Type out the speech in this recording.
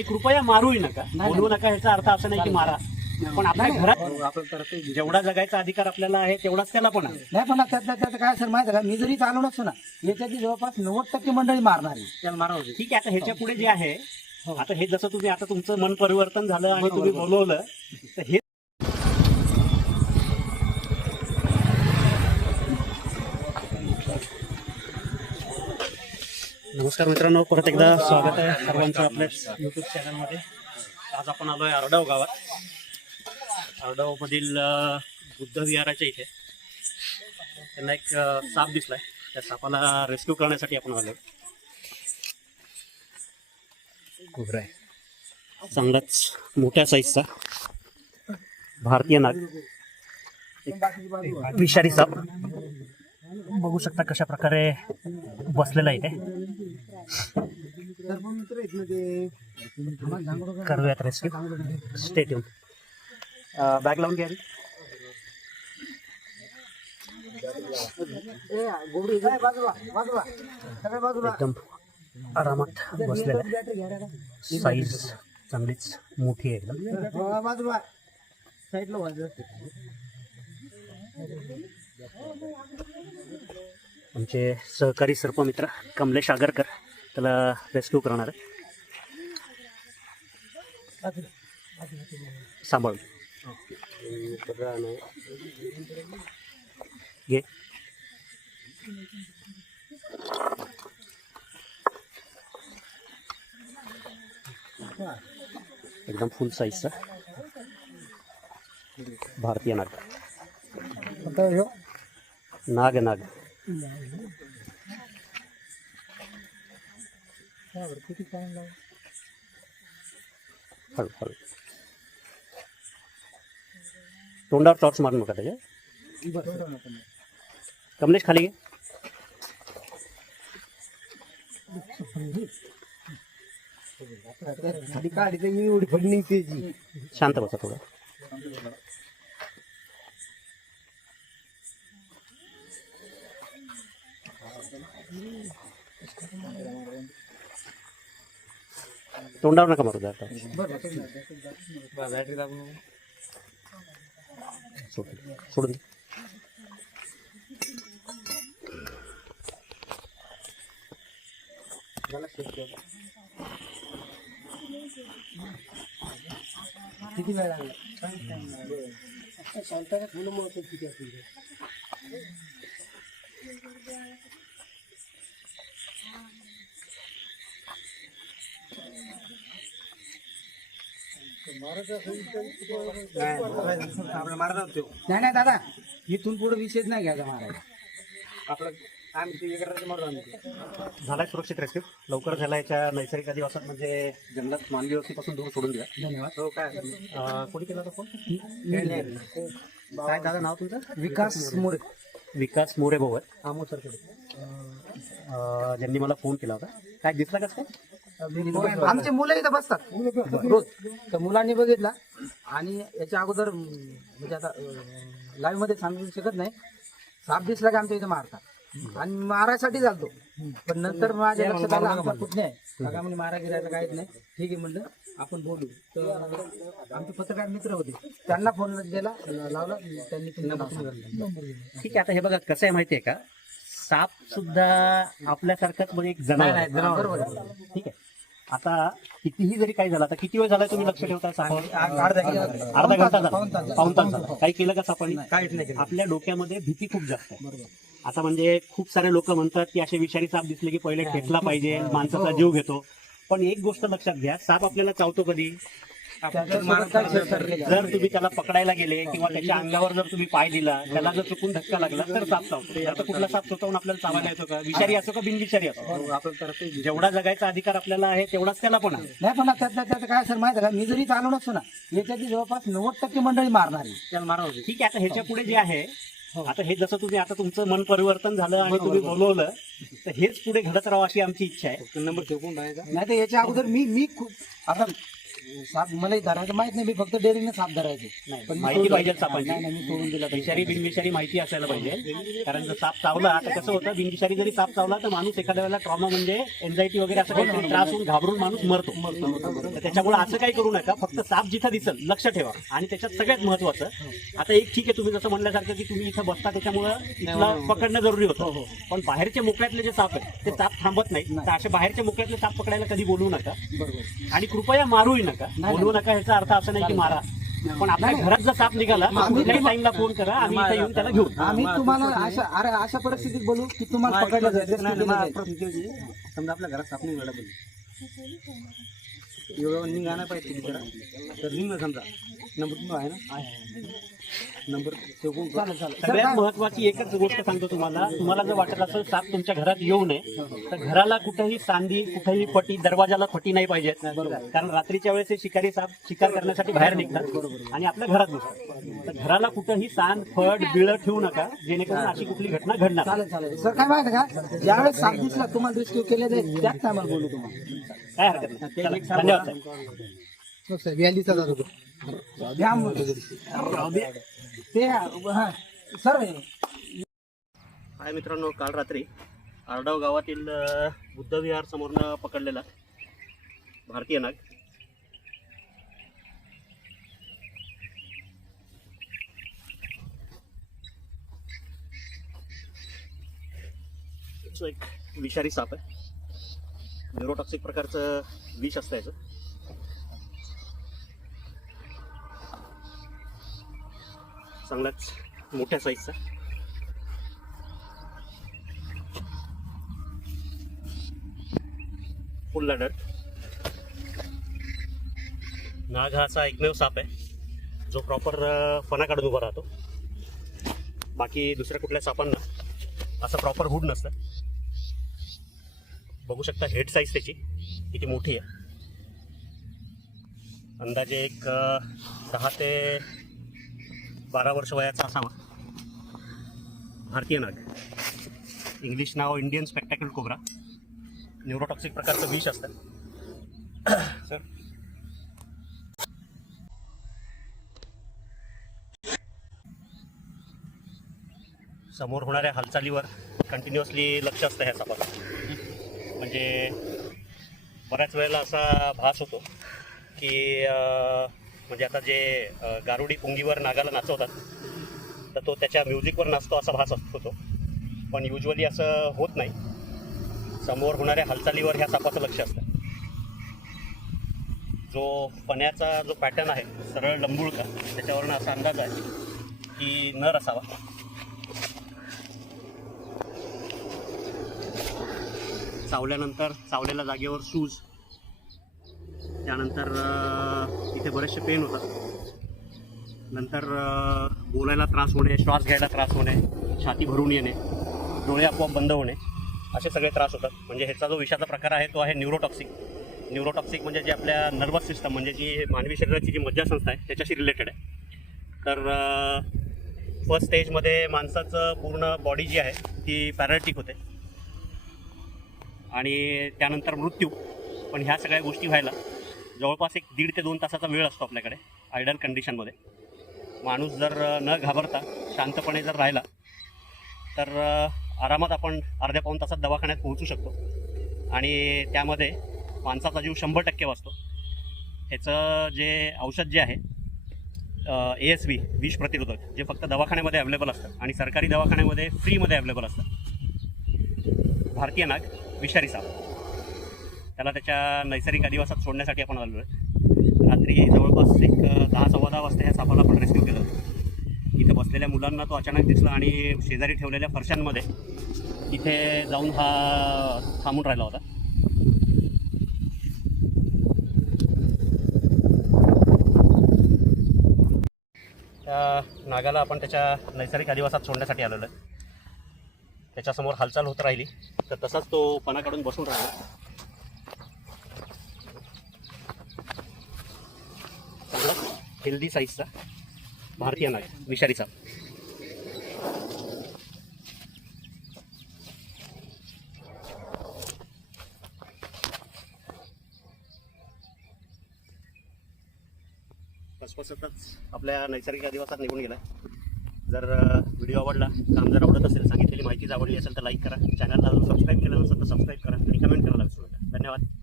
आणि कृपया मारूही नका, बोलवू नका ह्याचा अर्थ असा नाही की मारा. पण आपल्या घरात जेवढा जगायचा अधिकार आपल्याला आहे तेवढाच त्याला पण आहे. नाही पण त्याचं काय सर माहिती आहे का, मी जरी चालवलं असतो ना याच्यातली जवळपास 90% मंडळी मारणार आहे. त्याला मारावं. ठीक आहे, आता ह्याच्या पुढे जे आहे, आता हे जसं तुम्ही आता तुमचं मन परिवर्तन झालं आणि तुम्ही बोलवलं तर हे नमस्कार मित्रांनो, परत एकदा स्वागत आहे सर्वांचं आपल्या यूट्यूब चॅनलमध्ये. आज आपण आलो आहे आरडाव गावात. आरडावमधील बुद्ध विहाराच्या इथे त्यांना एक साप दिसलाय. त्या सापाला रेस्क्यू करण्यासाठी आपण आलो. चांगलाच मोठ्या साईजचा भारतीय नाग, एक विषारी साप बघू शकता कशा प्रकारे बसलेला आहे. करूयात रेस्क्यू. Stay tune. बॅग लावून घ्या. एकदम आरामात बसलेला आहे. साईज चांगलीच मोठी आहे एकदम. आमचे सहकारी सर्पमित्र कमलेश आगरकर त्याला रेस्क्यू करणार आहे. सांभाळून घे. एकदम फुल साईजचा भारतीय नाग. नाग नाग हळू हळू. तोंडावर टॉर्च मारू नका त्याच्या. कमलेश खाली घे. शांत बसा थोडं. तोंडावर नका मारू द्या. सोडून किती वेळ लागला शांताला फुलं मोठं किती असेल. नाही दादा, इथून पुढे विषयच नाही घ्यायचा महाराज. आपलं झालाय सुरक्षित रेस्क्यू. लवकर झाला. याच्या नैसर्गिक अधिवासात म्हणजे जंगलात मानवी वस्तीपासून दूर सोडून द्या. धन्यवाद. हो काय कोणी केला होता फोन? काय दादा नाव तुमचं? विकास मोरे. विकास मोरे भाऊ आहे. अमोल सर ज्यांनी मला फोन केला होता. काय दिसला कसं काय? आमचे मुलं इथं बसतात रोज. तर मुलांनी बघितला आणि याच्या अगोदर म्हणजे आता लाईव्ह मध्ये सांगू शकत नाही. साप दिसला की आमच्या इथं मारतात आणि मारायसाठी चालतो. पण नंतर माझ्या लक्षात आलं आमचा पुतण्या आहे काका म्हणजे मारा गिरायला काहीच नाही. ठीक आहे म्हणलं आपण बोलू. तर आमचे पत्रकार मित्र होते, त्यांना फोन गेला लावला, त्यांनी ठीक आहे. आता हे बघा कसं आहे माहिती आहे का, साप सुद्धा आपल्यासारखंच म्हणजे एक जनावर आहे. ठीक आहे. आता कितीही जरी काही झालं, आता किती वेळ झाला तुम्ही लक्ष ठेवता सापावर? अर्धा घंटा झाला, पाऊण तास झाला. काही केलं का सापाने? काहीच नाही. आपल्या डोक्यामध्ये भीती खूप जास्त आहे. आता म्हणजे खूप सारे लोक म्हणतात की असे विषारी साप दिसले की पहिले खेचला पाहिजे, माणसाचा जीव घेतो. पण एक गोष्ट लक्षात घ्या, साप आपल्याला चावतो कधी? जर तुम्ही त्याला पकडायला गेले किंवा त्याच्या अंगावर जर तुम्ही पाय दिला, त्याला जर चुकून धक्का लागला तर साप चावतो. आता कुठला साप स्वतःहून आपल्याला चावायला येतो का? विषारी असो का बिनविषारी असो, आपण जेवढा जगायचा अधिकार आपल्याला आहे तेवढाच त्याला पण आहे. नाही पण त्याचं काय सर माहिती आहे का, मी जरी चालवलं असतो ना याच्यातली जवळपास 90% मंडळी मारणार आहे. त्याला मारावं. ठीक आहे. आता ह्याच्या पुढे जे आहे, आता हे जसं तुम्ही आता तुमचं मन परिवर्तन झालं आणि तुम्ही बोलवलं तर हेच पुढे घडत राहावं अशी आमची इच्छा आहे. नंबर ठेवून नाही तर याच्या अगोदर मी आता साप मला धरायचं माहित नाही, मी फक्त डेअरिंगने साप धरायचे. पण मी माहिती सोडून- पाहिजे सापांची. नाही नाही, मी सोडून दिला विषारी बिनविषारी माहिती असायला पाहिजे. कारण जर साप चावला आता कसं होतं, बिनविषारी जरी साप चावला तर माणूस एखाद्या वेळेला ट्रॉमा म्हणजे एन्झायटी वगैरे असं काहीतरी त्रास होऊन घाबरून माणूस मरतो. तर त्याच्यामुळे असं काही करू नका. फक्त साप जिथं दिसल लक्ष ठेवा. आणि त्याच्यात सगळ्यात महत्वाचं, आता एक ठीक आहे तुम्ही जसं म्हणल्यासारखं की तुम्ही इथं बसता त्याच्यामुळे इथला पकडणं जरुरी होतं, पण बाहेरच्या मोकळ्यातले जे साप आहेत ते साप थांबत नाही. तर अशा बाहेरच्या मोकळ्यातले साप पकडायला कधी बोलवू नका. बरोबर. आणि कृपया मारूही नका. बोलवू नका ह्याचा अर्थ असा नाही की मारा, पण आपल्या घरात जर साप निघाला कुठल्याही टाइमला फोन करा, आम्ही इथं येऊन त्याला घेऊ. आम्ही तुम्हाला अशा परिस्थितीत बोलू की तुम्हाला पकडलं जाईल. समजा आपल्या घरात साप निघाला एवढं निघायला पाहिजे तर निघणं समजा नंबर आहे ना, नंबर चालेल. सगळ्यात महत्वाची एकच गोष्ट सांगतो तुम्हाला. तुम्हाला जर वाटत असेल साप तुमच्या घरात येऊ नये तर घराला कुठेही सांदी, कुठेही फटी, दरवाजाला फटी नाही पाहिजे. कारण रात्रीच्या वेळेस हे शिकारी साप शिकार करण्यासाठी बाहेर निघतात आणि आपल्या घरात बसतात. तर घराला कुठेही सांद, फट, बिळ ठेवू नका, जेणेकरून अशी कुठली घटना घडणार. चालेल. सर काय माहिती का, ज्यावेळेस साप दिसला तुम्हाला रेस्क्यू केले जाईल त्याच टायमाला बोलू तुम्हाला. काय हरकत नाही. चला, धन्यवाद साहेब. सर हाय मित्रांनो, काल रात्री आरडाव गावातील बुद्धविहार समोरनं पकडलेला भारतीय नाग तो एक विषारी साप आहे. न्यूरोटॉक्सिक प्रकारचं विष असतं याचं. चांगलाच मोठ्या साईजचा. फुल लॅडर. नाग हा असा एकमेव साप आहे जो प्रॉपर फणा काढून उभा राहतो. बाकी दुसऱ्या कुठल्या सापांना असं प्रॉपर हुड नसतं. बघू शकता हेड साईज त्याची किती मोठी आहे. अंदाजे एक 10 ते 12 वर्ष वयाचा असावा. भारतीय नाग, इंग्लिश नाव इंडियन स्पेक्टॅकल कोब्रा. न्यूरोटॉक्सिक प्रकारचं विष असतं. सर समोर होणाऱ्या हालचालीवर कंटिन्युअसली लक्ष असतं ह्या सापाला. म्हणजे बऱ्याच वेळेला असा भास होतो की म्हणजे आता जे गारुडी पुंगीवर नागाला नाचवतात तर तो त्याच्या म्युझिकवर नाचतो असा भास होतो, पण युजली असं होत नाही. समोर होणाऱ्या हालचालीवर ह्या सापाचं लक्ष असतं. जो फण्याचा जो पॅटर्न आहे सरळ लंबुळका, त्याच्यावरनं असा अंदाज आहे की नर असावा. चावल्यानंतर चावलेल्या जागेवर सूज, त्यानंतर इथे बरेचसे पेन होतात. नंतर बोलायला त्रास होणे, श्वास घ्यायला त्रास होणे, छाती भरून येणे, डोळे आपोआप बंद होणे, असे सगळे त्रास होतात. म्हणजे ह्याचा जो विषाचा प्रकार आहे तो आहे न्यूरोटॉक्सिक. न्यूरोटॉक्सिक म्हणजे जे आपल्या नर्वस सिस्टम म्हणजे जी मानवी शरीराची जी मज्जासंस्था आहे त्याच्याशी रिलेटेड आहे. तर फर्स्ट स्टेजमध्ये माणसाचं पूर्ण बॉडी जी आहे ती पॅरालिटिक होते आणि त्यानंतर मृत्यू. पण ह्या सगळ्या गोष्टी व्हायला जवळपास एक 1.5 ते 2 तासाचा वेळ असतो आपल्याकडे आयडल कंडिशनमध्ये. माणूस जर न घाबरता शांतपणे जर राहिला तर आरामात आपण अर्ध्या पाऊण तासात दवाखान्यात पोहोचू शकतो आणि त्यामध्ये माणसाचा जीव 100% वाचतो. ह्याचं जे औषध जे आहे ASV विष प्रतिरोधक, जे फक्त दवाखान्यामध्ये अवेलेबल असतं आणि सरकारी दवाखान्यामध्ये फ्रीमध्ये अवेलेबल असतं. भारतीय नाग विषारी साप, त्याला त्याच्या नैसर्गिक अधिवासात सोडण्यासाठी आपण आलो आहे. रात्री जवळपास एक 10-10:15 वाजता ह्या सापाला आपण रेस्क्यू केलं. इथे बसलेल्या मुलांना तो अचानक दिसला आणि शेजारी ठेवलेल्या फरशांमध्ये इथे जाऊन हा थांबून राहिला होता. त्या नागाला आपण त्याच्या नैसर्गिक अधिवासात सोडण्यासाठी आलेलो आहे. त्याच्यासमोर हालचाल होत राहिली तर तसाच तो पणा काढून बसून राहिला. हेल्दी साईजचा भारतीय नाग विषारी साप. कसपसतच आपल्या नैसर्गिक अधिवासात निघून गेला. जर व्हिडिओ आवडला, काम जर आवडत असेल, सांगितलेली माहिती जर आवडली असेल तर लाईक करा. चॅनलला सबस्क्राईब केलं नसेल तर सबस्क्राईब करा आणि कमेंट करायला विसरू नका. धन्यवाद.